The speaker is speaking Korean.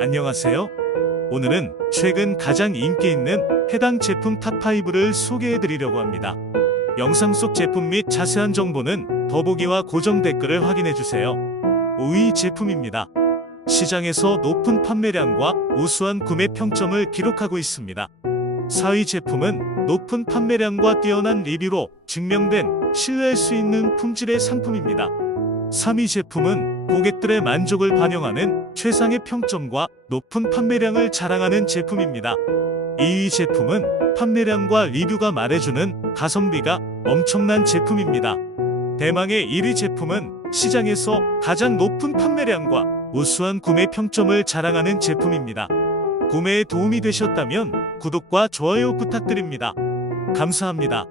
안녕하세요. 오늘은 최근 가장 인기 있는 해당 제품 탑5를 소개해 드리려고 합니다. 영상 속 제품 및 자세한 정보는 더보기와 고정 댓글을 확인해 주세요. 5위 제품입니다. 시장에서 높은 판매량과 우수한 구매 평점을 기록하고 있습니다. 4위 제품은 높은 판매량과 뛰어난 리뷰로 증명된 신뢰할 수 있는 품질의 상품입니다. 3위 제품은 고객들의 만족을 반영하는 최상의 평점과 높은 판매량을 자랑하는 제품입니다. 2위 제품은 판매량과 리뷰가 말해주는 가성비가 엄청난 제품입니다. 대망의 1위 제품은 시장에서 가장 높은 판매량과 우수한 구매 평점을 자랑하는 제품입니다. 구매에 도움이 되셨다면 구독과 좋아요 부탁드립니다. 감사합니다.